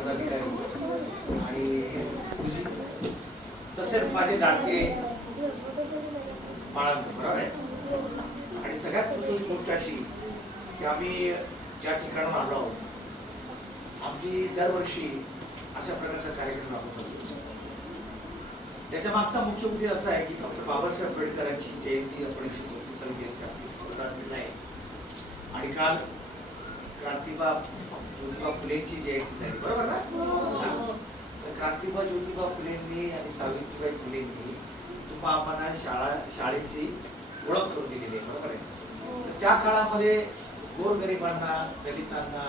आणि तसेच माझे लाडके बाळांत, बरोबर आहे. आणि सगळ्यात महत्त्वाची गोष्ट अशी की आम्ही ज्या ठिकाणावर आलो आहोत, आमची दरवर्षी अशा प्रकारचा कार्यक्रम राबवतो. त्याच्या मागचा मुख्य उद्देश असा आहे की डॉक्टर बाबासाहेब आंबेडकरांची जयंती आपण 134 आहे. आणि काल क्रांतिबा ज्योतिबा फुलेंची जयंती झाली, बरोबर ना. तर क्रांतिबा ज्योतिबा फुलेंनी आणि सावित्रीबाई फुलेंनी तुम्हा आम्हाला शाळेची ओळख करून दिलेली आहे, बरोबर आहे. तर त्या काळामध्ये गोरगरिबांना, दलितांना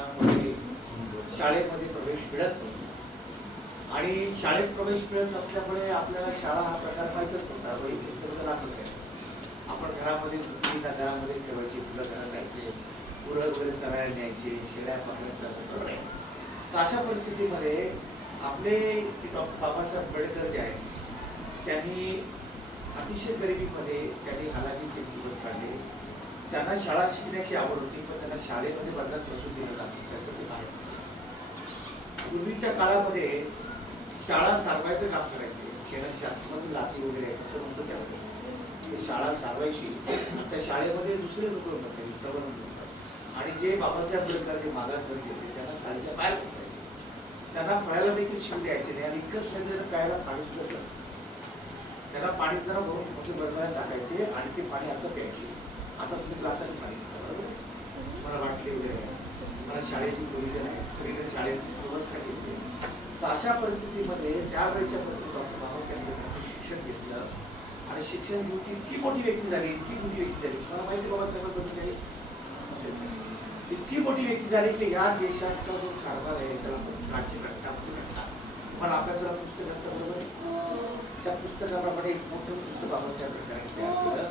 शाळेमध्ये प्रवेश मिळत नाही. आणि शाळेत प्रवेश मिळत नसल्यामुळे आपल्याला शाळा हा प्रकार माहीतच नव्हता. आपण घरामध्ये घरामध्ये ठेवायची, फुलं घरात न्यायचे, पुरळ वगैरे चरायला न्यायचे, शेळ्या पकडायच्या, बरोबर आहे. तर अशा परिस्थितीमध्ये आपले डॉक्टर बाबासाहेब आंबेडकर जे आहेत त्यांनी अतिशय गरिबीमध्ये त्यांनी हालाकीचे दिवस काढले. त्यांना शाळा शिकण्याची आवड होती, पण त्यांना शाळेमध्ये वर्गात बसून दिलं जात नसायचं, ते बाहेर. पूर्वीच्या काळामध्ये शाळा सारवायचं काम करायचे, शेणामध्ये लाती वगैरे असं म्हणतो त्यामध्ये शाळा सारवायची. त्या शाळेमध्ये दुसरे लोक होते, सवर्ण होतात. आणि जे बाबासाहेब आंबेडकर जे मागासवर्गीय होते त्यांना शाळेच्या बाहेर बसवायचे, त्यांना पळायला देखील शिव द्यायचे नाही. आणि इतकंच नाही तर प्यायला पाणी सुद्धा त्याला पाणी जरा भरून असं बरबऱ्यात टाकायचे आणि ते पाणी असं प्यायचे. आता तुम्ही ग्लासाने पाणी मला वाटले वगैरे, मला शाळेची प्रयोजन आहे, सगळीकडे शाळेत व्यवस्था केली. तर अशा परिस्थितीमध्ये त्यावेळेच्या डॉक्टर बाबासाहेब आंबेडकरांनी शिक्षण घेतलं आणि शिक्षण घेऊन इतकी मोठी व्यक्ती झाली, इतकी मोठी व्यक्ती झाली. मला माहिती बाबासाहेबांबद्दल काही असेल, इतकी मोठी व्यक्ती झाली की या देशाचा जो कारभार आहे त्याला राज्यघटना मला अभ्यासाला पुस्तक असतं, बरोबर. त्या पुस्तकाप्रमाणे एक मोठं पुस्तक बाबासाहेब आंबेडकरांनी तयार केलं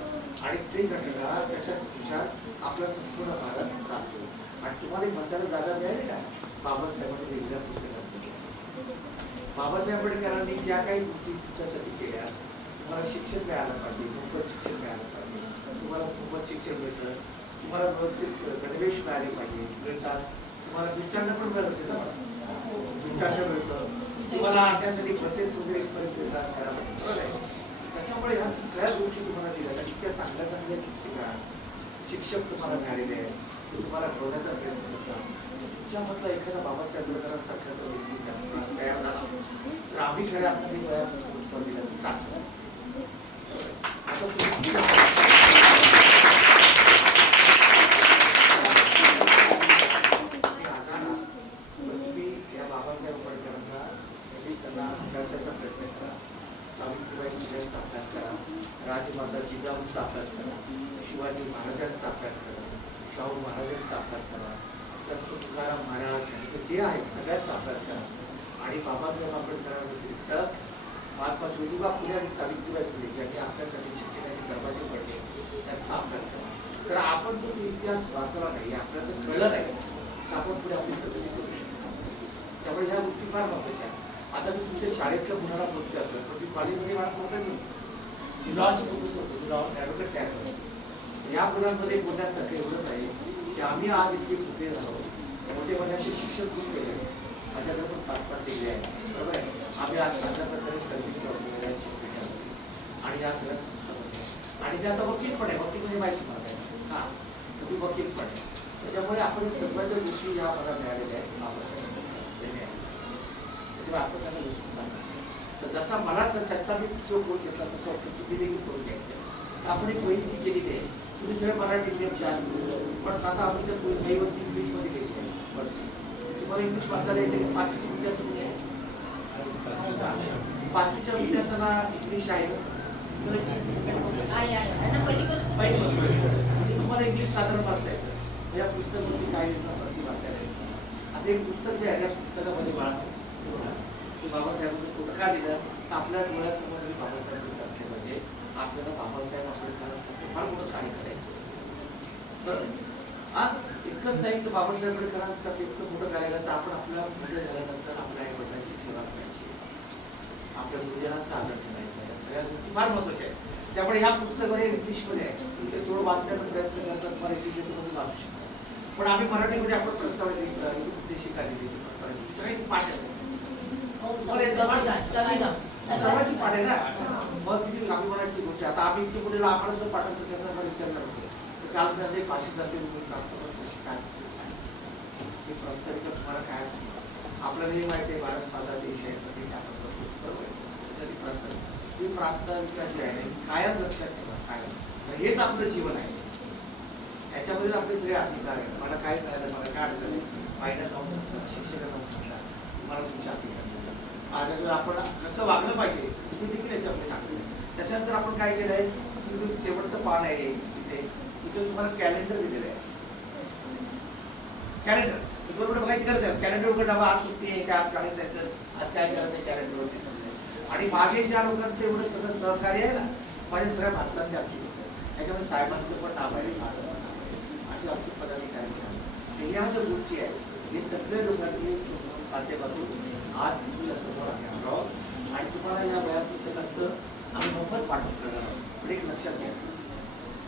आणि ते घटना त्याच्यानुसार आपला संपूर्ण भारत चालतो. आणि तुम्हाला एक बसायला जागा मिळाली ना बाबासाहेबांनी वेगळ्या पुस्तकात. बाबासाहेब आंबेडकरांनी ज्या काही गोष्टी तुमच्यासाठी केल्या, तुम्हाला शिक्षण मिळालं पाहिजे, मोफत शिक्षण मिळालं पाहिजे, तुम्हाला मोफत शिक्षण मिळतं, तुम्हाला व्यवस्थित गणवेश मिळाले पाहिजे, मिळतात. तुम्हाला मिष्टांना पण मिळत असेल ना, मिष्टांना मिळतं, तुम्हाला आणण्यासाठी बसेस वगैरे एक्सप्रेस मिळतात घरामध्ये, बरोबर आहे. त्याच्यामुळे ह्या सगळ्या गोष्टी तुम्हाला दिल्या. इतक्या चांगल्या चांगल्या शिक्षिका शिक्षक तुम्हाला मिळालेले आहेत, ते तुम्हाला ठेवण्याचा प्रयत्न करतात. तुमच्यामधला एखादा बाबासाहेब आंबेडकरांसारखा जर व्यक्ती तयार झाला तर आम्ही खऱ्या आपली उत्तर दिल्याचं सांगतो. तुम्ही या बाबासाहेब आंबेडकरांचा त्यांना अभ्यासाचा प्रयत्न करा. सावित्रीबाई फुलेंचा अभ्यास करा, राजमाता जिजाऊंचा अभ्यास करा, शिवाजी महाराजांचा अभ्यास करा, शाहू महाराजांचा अभ्यास करा, संत तुकाराम महाराज जे आहेत सगळ्यांचा अभ्यास करा. आणि बाबासाहेब आंबेडकरांव्यतिरिक्त महात्मा ज्योतिबा फुले आणि सावित्रीबाई फुले ज्यांनी आपल्यासाठी शिक्षणाचे दरवाजे पडले त्यांचा अभ्यास करा. तर आपण जो इतिहास वाचला नाही, आपल्याला जर कळलं नाही तर आपण पुढे आपली प्रगती करू शकतो. त्यामुळे ह्या गोष्टी फार महत्त्वाच्या आहेत. आता मी तुमच्या शाळेतल्या मुलाला बोलते असेल तर मी कॉलेजमध्ये मला प्रोफेसर होतो, लॉचे प्रोफेसर होतो, लॉ ॲडव्होकेट तयार करतो. या मुलांमध्ये बोलण्यासारखं एवढंच आहे की आम्ही आज इतके मोठे झालो, मोठे असे शिक्षक खूप केले, माझ्याकडे पण 5-5 डिग्री आहे, बरोबर आहे. आम्ही आज चांगल्या प्रकारे सर्व्हिस करतो आणि या सगळ्या संस्था आणि ते आता वकील पण आहे. वकील म्हणजे माहिती मला आहे, हां तुम्ही वकील पण आहे. त्याच्यामुळे आपण सर्वांच्या गोष्टी या मला मिळालेल्या आहेत बाबासाहेब त्याच्यामुळे आपण त्यांना गोष्टी सांगतो. तर जसा मला तर त्याचा मी जो कोर्स घेतला तसं वाटतं तुम्ही देखील करून घ्यायचं. तर आपण एक वही केली आहे, तुम्ही सगळं मराठी मीडियमच्या पण आता आपण त्या वहीवरती इंग्लिशमध्ये घेतली आहे. तुम्हाला इंग्लिश वाचायला येते की बाकीच्या विद्यार्थी बाकीच्या विद्यार्थ्यांना इंग्लिश आहे तुम्हाला इंग्लिश साधारण वाचता येतं. या पुस्तकामध्ये काय वाचायला येतं. आता एक पुस्तक जे आहे या पुस्तकामध्ये बाळा की बाबासाहेबांचं फोटो का दिलं तर आपल्या डोळ्यासमोर मी बाबासाहेब असले म्हणजे आपल्याला बाबासाहेब आंबेडकरांसाठी फार मोठं कार्य करायचं. बरं हा इतकंच नाही तर बाबासाहेब आंबेडकरांसाठी इतकं मोठं कार्य करायचं. आपण आपल्या मोठं झाल्यानंतर आपल्या आई वडिलांची सेवा करायची, आपल्या गुरुजनांचा आदर ठेवायचा. या सगळ्या गोष्टी फार महत्त्वाच्या आहेत. त्यामुळे ह्या पुस्तकामध्ये इंग्लिशमध्ये आहे, ते थोडं वाचण्याचा प्रयत्न करतात, मला इंग्लिशमध्ये वाचू शकतो. पण आम्ही मराठीमध्ये आपण प्रस्ताव उद्देशिका दिली, सगळ्यांची पाठ आहे. सर्वांची पाठ आहे ना. मग किती लागवडाची गोष्टी आता आम्ही इथे पुढे आपण जर पाठांतर करण्याचा विचार करतो तर काल म्हणजे भाषिक असेल प्रास्ताविका तुम्हाला काय आपल्याला हे माहिती आहे भारत माझा देश आहे ही प्रास्ताविका जी आहे कायम लक्षात ठेवा. कायम हेच आपलं जीवन आहे. याच्यामध्ये आपले सगळे अधिकार आहेत. मला काय करायचं मला काय अडचण आहे पाहिलं जाऊन शकतात शिक्षकांना जाऊन शकतात तुम्हाला तुमच्या अधिकार आज आपण कसं वागलं पाहिजे हे देखील याच्यामध्ये टाकलं. त्याच्यानंतर आपण काय केलं आहे शेवटचं पान आहे तिथे तुम्हाला कॅलेंडर दिलेलं आहे. कॅलेंडर बरोबर बघायची गरज आहे. कॅलेंडर उघड आज सुट्टी आहे काय आज काढायचं जायचं आज काय करायचं कॅलेंडरवरती. आणि माझे ज्या लोकांचं एवढं सगळं सहकार्य आहे ना माझ्या सगळ्या भारताचे आमची त्याच्यामध्ये साहेबांचं पण नाव आहे माझं पण नाव आहे असे आमचे पदाधिकारी आहेत. ह्या ज्या गोष्टी आहेत हे सगळे लोकांनी माध्यमातून आज तुमच्या समोर आम्ही आहोत आणि तुम्हाला या वया पुस्तकांचं आम्ही मोफत वाटप करणार आहोत. पण एक लक्षात घ्या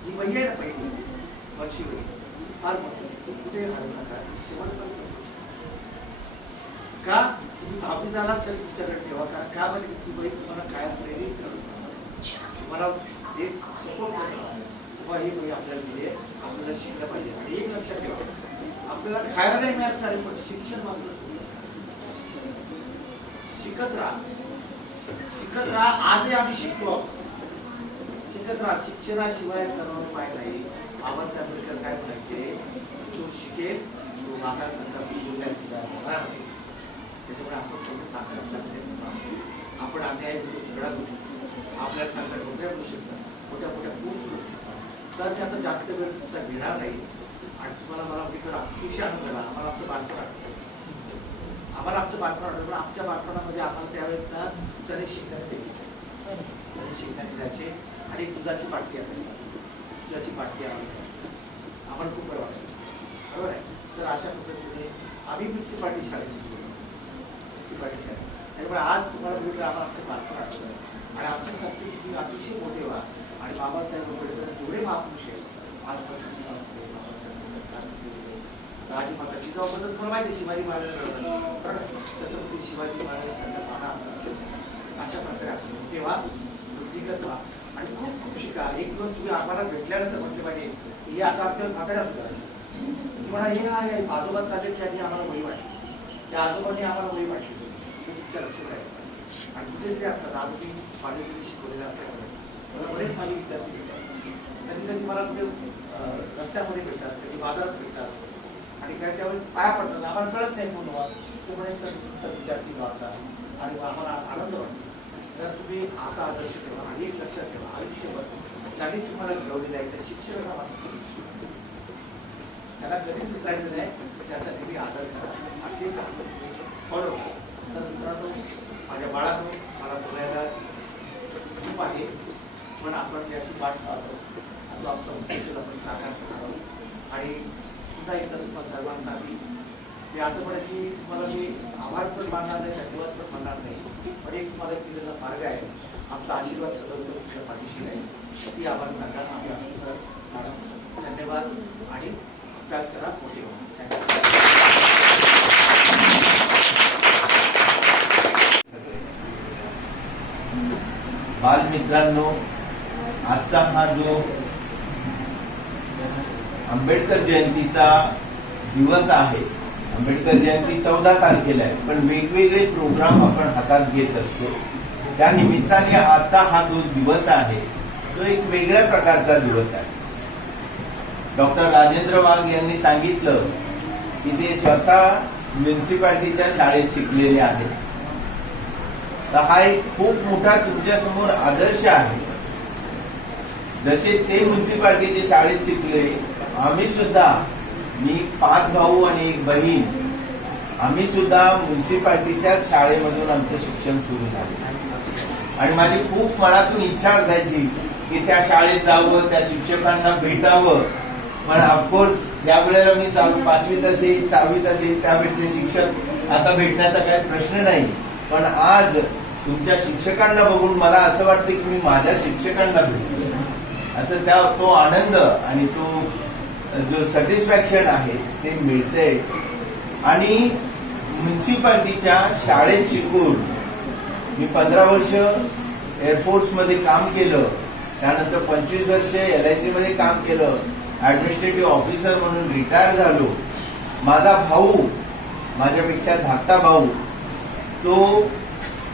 ही वही आहे ना पहिली वर्षी वही फार महत्त्वाची कुठे हरवू नका. शेवटपर्यंत का तुम्ही दहावी झाला तर तुमच्याकडे ठेवा का म्हणजे ती वही तुम्हाला काय प्रेरित करत तुम्हाला एक सपोर्ट करणार किंवा ही वही आपल्याला दिली आहे आपल्याला शिकलं पाहिजे. आणि एक लक्षात ठेवा आपल्याला खायला नाही मिळत चालेल पण शिक्षण मात्र शिकत राहा. आजही आम्ही शिकतो शिकत राहा. शिक्षणाशिवाय करणं उपाय नाही. बाबासाहेब आंबेडकर काय म्हणायचे तो शिकेल तो मागास होणार नाही. त्याच्यामुळे आपण अन्याय झगडा करू शकतो आपल्याला चांगल्या नोकऱ्या करू शकतात मोठ्या मोठ्या पोस्ट करू शकतात. तर मी आता जास्त वेळ तुमचा घेणार नाही आणि तुम्हाला मला तर अतिशय आनंद झाला. आम्हाला आमचं बालपण आठवतं पण आमच्या बालपणामध्ये आम्हाला त्यावेळेस ना तुझ्याने शिकण्यात द्यायची शिकण्यात द्यायचे आणि दुधाची पाटली असायची. दुधाची पाटली आम्हाला खूप बरं वाटतं बरोबर आहे. तर अशा पद्धतीने आम्ही म्युन्सिपाल्टी शाळेत शिकलो त्यामुळे आज तुम्हाला भेटलं आम्हाला आमचं बालपण आठवतं आणि आमच्यासाठी तुम्ही अतिशय मोठे व्हा आणि बाबासाहेब आंबेडकर जेवढे महापुरुष आहेत आजपासून राजमाता जिजाऊबद्दल तुम्हाला माहिती शिवाजी महाराज छत्रपती शिवाजी महाराज पाहा अशा प्रकारे असतो तेव्हा वृत्तिगत व्हा आणि खूप खूप शिका. एक दिवस तुम्ही आम्हाला भेटल्यानंतर म्हटले पाहिजे हे आता आमच्यावर म्हाताऱ्या सुद्धा तुम्हाला हे आजोबा चालेल त्यांनी आम्हाला वही वाटली त्या आजोबांनी आम्हाला वही वाटली तुमच्या लक्षात राहील. आणि कुठेतरी असतात आरोग्य माझे तुम्ही शिकवलेले असल्यामुळे मला बरेच माझे विद्यार्थी भेटतात कधी कधी मला कुठे रस्त्यामध्ये भेटतात कधी बाजारात भेटतात आणि काय त्यावेळेस पाया पडतात आम्हाला कळत नाही म्हणून ते म्हणे सर तुमचा विद्यार्थी वाचा आणि आम्हाला आनंद वाटतो. तर तुम्ही असा आदर्श ठेवा आणि एक लक्षात ठेवा आयुष्यभर ज्यांनी तुम्हाला घडवलेलं आहे त्या शिक्षकांना वाटतो त्याला कधीच विसरायचं नाही त्याचा नेहमी आदर करा आणि ते सांगतो फॉलो. तर मित्रांनो माझ्या बाळाकडून मला बोलायला खूप आहे पण आपण याची वाट पाहतो तो आमचा उद्देश आपण साकार करणार आहोत. आणि पुन्हा एकदा तुम्हाला सर्वांना मी असं म्हणेन की तुम्हाला मी आभार पण मानणार नाही धन्यवाद पण म्हणणार नाही पण एक तुम्हाला केलेला मार्ग आहे आमचा आशीर्वाद सदैव तुमच्या पाठीशी आहे ती आभार सांगा आम्ही मॅडम धन्यवाद आणि अभ्यास करा मोठे व्हा. बालमित्रांनो आजचा हा जो आंबेडकर जयंतीचा दिवस आहे आंबेडकर जयंती 14 तारखेला आहे पण वेगवेगळे प्रोग्राम आपण हातात घेत असतो. त्या निमित्ताने आजचा हा जो दिवस आहे तो एक वेगळ्या प्रकारचा दिवस आहे. डॉक्टर राजेंद्र वाघ यांनी सांगितलं की ते स्वतः म्युन्सिपाल्टीच्या शाळेत शिकलेले आहेत. तर हा एक खूप मोठा तुमच्या समोर आदर्श आहे. जसे ते म्युन्सिपाल्टीच्या शाळेत शिकले आम्ही सुद्धा मी 5 भाऊ आणि 1 बहीण आम्ही सुद्धा म्युन्सिपाल्टीच्या शाळेमधून आमचं शिक्षण सुरू झाले आणि माझी खूप मनातून इच्छा असायची की त्या शाळेत जावं त्या शिक्षकांना भेटावं. पण ऑफकोर्स ज्या वेळेला मी 5वीत असेल 6वीत असेल त्यावेळेचे शिक्षक आता भेटण्याचा काही प्रश्न नाही. पण आज तुमच्या शिक्षकांना बघून मला असं वाटतं की मी माझ्या शिक्षकांना भेटतो असं तो आनंद आणि तो जो सॅटिस्फॅक्शन आहे ते मिळते. आणि म्युन्सिपाल्टीच्या शाळेत शिकून मी 15 वर्ष एअरफोर्स मध्ये काम केलं, त्यानंतर 25 वर्ष LIC मध्ये काम केलं, ऍडमिनिस्ट्रेटिव्ह ऑफिसर म्हणून रिटायर झालो. माझा भाऊ, माझ्यापेक्षा धाकटा भाऊ, तो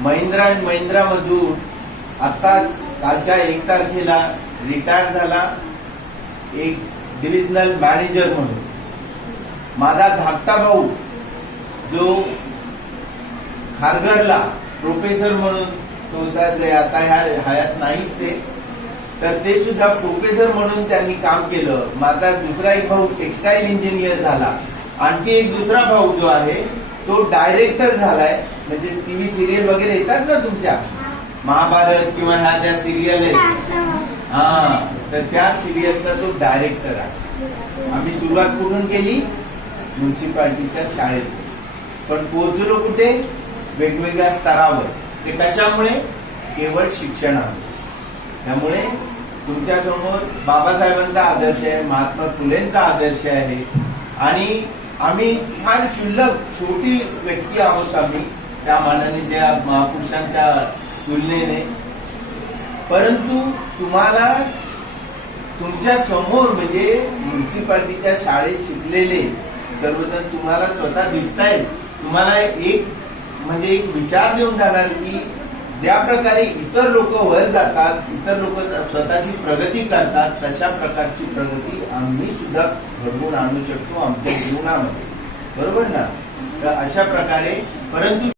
महिंद्रा अँड महिंद्रा मधून आताच कालच्या 1 तारखेला रिटायर झाला, एक डिव्हिजनल मॅनेजर म्हणून. माझा धाकटा भाऊ जो खारघरला प्रोफेसर म्हणून, तो आता ह्या हयात नाहीत ते, तर ते सुद्धा प्रोफेसर म्हणून त्यांनी काम केलं. माझा दुसरा एक भाऊ टेक्सटाईल इंजिनियर झाला. आणखी एक दुसरा भाऊ जो आहे तो डायरेक्टर झालाय. म्हणजे टीव्ही सिरियल वगैरे येतात ना तुमच्या, महाभारत किंवा ह्या ज्या सिरियल आहेत, तर त्या सिरियलचा तो डायरेक्टर आहे. आम्ही सुरुवात कुठून केली? म्युन्सिपाल्टीच्या शाळेत. पण पोहोचलो कुठे? वेगवेगळ्या स्तरावर. ते कशामुळे? केवळ शिक्षणामुळे. त्यामुळे तुमच्या समोर बाबासाहेबांचा आदर्श आहे, महात्मा फुलेंचा आदर्श आहे, आणि आम्ही फार क्षुल्लक छोटी व्यक्ती आहोत आम्ही त्या मानाने, त्या महापुरुषांच्या तुलनेने. परंतु तुम्हाला तुमच्या समोर म्हणजे म्युन्सिपाल्टीच्या शाळेत शिकलेले सर्वजण तुम्हाला स्वतः दिसतायत. तुम्हाला एक म्हणजे एक विचार देऊन जाणार की ज्या प्रकारे इतर लोक वर जातात, इतर लोक स्वतःची प्रगती करतात, तशा प्रकारची प्रगती आम्ही सुद्धा घडवून आणू शकतो आमच्या जीवनामध्ये. बरोबर ना? तर अशा प्रकारे. परंतु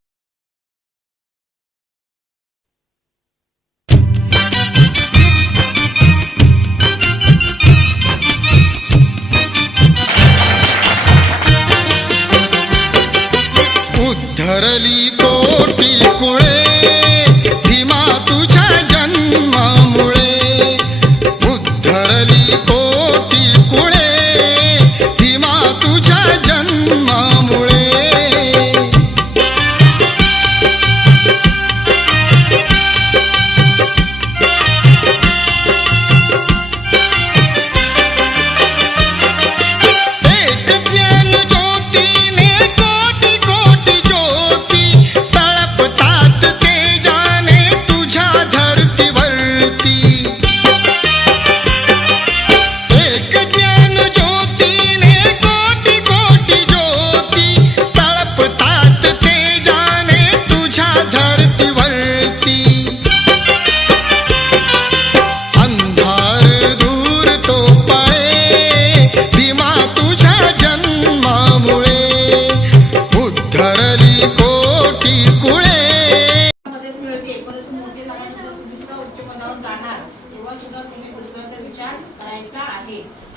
उद्धरली कोटी कुळे भीमा तुझ्या जन्मामुळे. उद्धरली कोटी कुळे भीमा तुझ्या जन्मामुळे.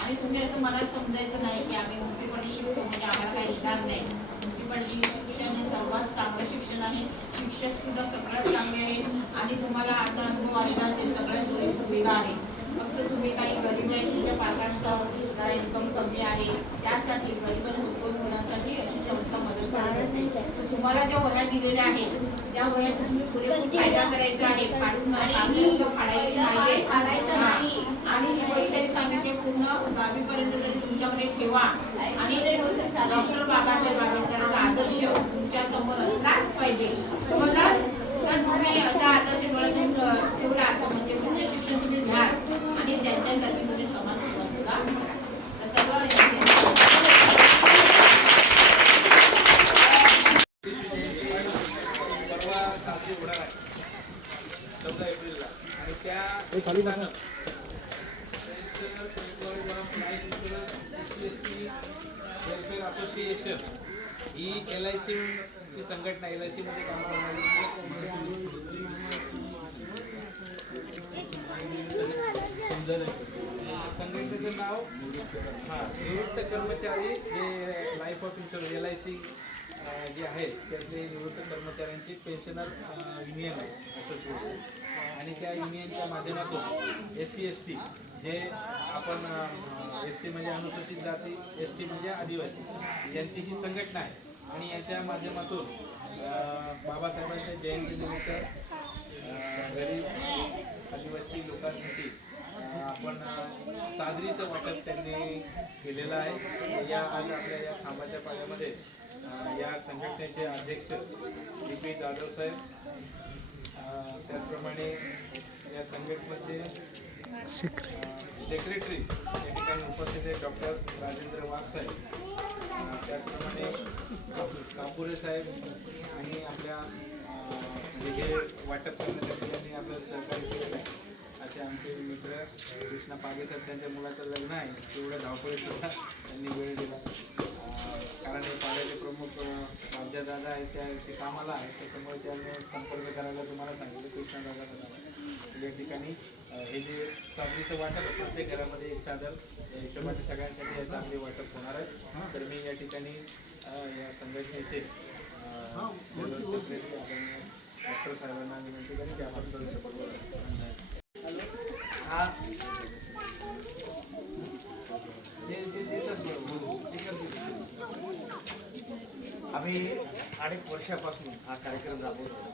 आणि तुम्ही असं मला समजायचं नाही की आम्ही म्युन्सिपाल्टी शिकतो म्हणजे आम्हाला काही येणार नाही. म्युन्सिपाल्टी शिक्षण हे सर्वात चांगलं शिक्षण आहे. शिक्षक सुद्धा सगळ्यात चांगले आहेत आणि तुम्हाला आता अनुभव आलेला असेल, सगळ्या सोयी सुविधा आहेत. फक्त तुम्ही काही गरीब आहे, तुमच्या पालकांचा इन्कम कमी आहे, त्यासाठी गरीब आणि हुकूम मुलांसाठी अशी संस्था मदत करत असते. तुम्हाला ज्या वह्या दिलेल्या आहेत त्या वह्याचा तुम्ही पुरेपूर फायदा करायचा आहे. फाडायची नाहीये. आणि वही सांगितले पूर्ण 10वीपर्यंत तरी तुमच्याकडे ठेवा आणि डॉक्टर बाबासाहेब आंबेडकरांचा आदर्श तुमच्या समोर असलाच पाहिजे. समजला? तर तुम्ही असा आदर्श डोळ्यातून ठेवला तर म्हणजे तुमचे शिक्षण तुम्ही घ्या आणि त्यांच्यासाठी तुमचे समाज सेवा सुद्धा करा. तर सर्व असोसिएशन ही LIC ची संघटना, LIC मध्ये काम करणारी संघटनेचं नाव निवृत्त कर्मचारी जे लाईफ ऑफ इन्शुरन्स LIC जे आहे त्यातले निवृत्त कर्मचाऱ्यांची पेन्शनर युनियन आहे असोसिएशन. आणि त्या युनियनच्या माध्यमातून SC ST जे आपण SC म्हणजे अनुसूचित जाती, ST म्हणजे आदिवासी, यांची ही संघटना आहे. आणि याच्या माध्यमातून बाबासाहेबांच्या जयंतीनिमित्त गरीब आदिवासी लोकांसाठी आपण चादरीचं वाटप त्यांनी केलेलं आहे. या आज आपल्या या खांबाच्या पाल्यामध्ये या संघटनेचे अध्यक्ष डी.पी. जाधव साहेब, त्याचप्रमाणे या संघटनेचे सेक्रेटरी या ठिकाणी उपस्थित आहे डॉक्टर राजेंद्र वाघ साहेब, त्याचप्रमाणे कापुरे साहेब आणि आपल्या जे वाटप करण्यासाठी त्यांनी आपल्याला सहकार्य केलेलं आहे असे आमचे मित्र कृष्णा पागे साहेब, त्यांच्या मुलाचं लग्न आहे, तेवढ्या धावपळीत सुद्धा त्यांनी वेळ दिला. कारण हे पाड्याचे प्रमुख राजा दादा आहेत, ते कामाला आहेत, त्याच्यामुळे त्यांनी संपर्क करायला तुम्हाला सांगितलं कृष्णा दादा. या ठिकाणी हे जे चांदीचं वाटप आहे, प्रत्येक घरामध्ये एक चादर या हिशोबाने सगळ्यांसाठी हे चांगले वाटप होणार आहे. तर मी या ठिकाणी या संघटनेचे सेक्रेटरी आपण डॉक्टर साहेबांना विनंती करेन की आपण हा आम्ही अनेक वर्षापासून हा कार्यक्रम राबवतो,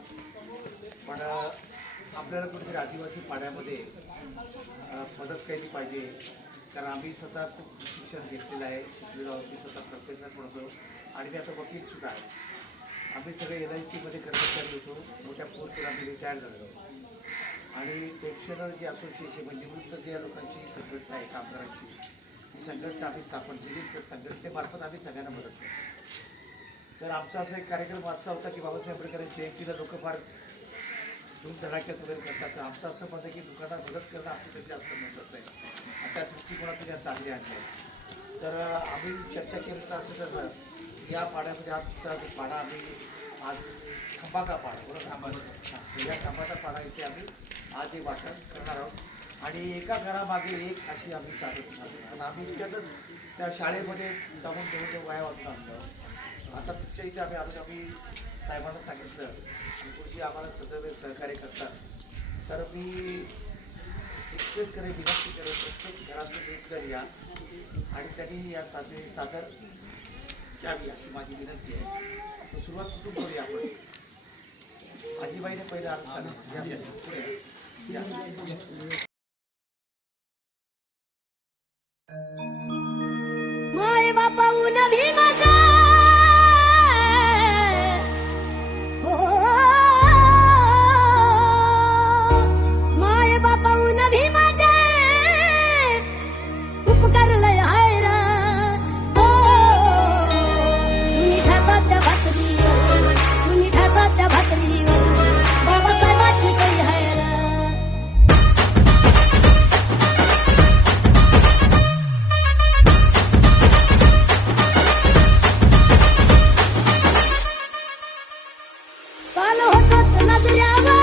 पण आपल्याला कुठेतरी आदिवासी पाड्यामध्ये मदत केली पाहिजे. कारण आम्ही स्वतः खूप शिक्षण घेतलेलं आहे, शिकलेलो आहोत, मी स्वतः प्रोफेसर पण होतो आणि मी आता वकील सुद्धा आहे. आम्ही सगळे LICमध्ये कर्मचारी होतो, मोठ्या पोस्टवर आम्ही रिटायर झालो आणि पेन्शनर जे असोसिएशन म्हणजे निवृत्त जे लोकांची संघटना आहे कामगारांची, ही संघटना आम्ही स्थापन केली. तर संघटनेमार्फत आम्ही सगळ्यांना मदत करतो. तर आमचा असा एक कार्यक्रम आजचा होता की बाबासाहेब आंबेडकरांच्या जयंतीला लोक फार धूमधडाक्यात वगैरे करतात. तर आमचं असं म्हणतं की दुकानात मदत करणं आपल्यासाठी जास्त महत्त्वाचं आहे आणि त्या दृष्टिकोनातून या चांगले आणले आहे. तर आम्ही चर्चा केली तर असं ठरलं या पाड्यामध्ये आजचा जो पाडा आम्ही आज खंबाका पाडा बरोबर, या खंबाका पाडा इथे आम्ही आज हे वाटप करणार आहोत आणि एका घरामागे एक अशी आम्ही चालत आणि आम्ही त्यातच त्या शाळेमध्ये जाऊन जवळजवळ वाया वाटतो आमचं. आता तुमच्या इथे आम्ही आलो, आम्ही साहेबांना सांगितलं आणि पुढची आम्हाला सदैव सहकार्य करतात. तर मी रिक्वेस्ट करेन, विनंती करेन प्रत्येक घरातून एक जर या आणि त्यांनी या चादर घ्यावी अशी माझी विनंती आहे. तर सुरुवात कुठून करूया आपण? आजीबाईने पहिलं पुढे या. माय बापा उन्ही माझा हो, माय बापा उन्ही माझा उपकार लय हाय रा हो. तुम्ही खातात त्या भाकरीवर, तुम्ही खातात त्या भाकरीवर बाबासाहेबांची काही हाय रा. काल होतात नजऱ्यावर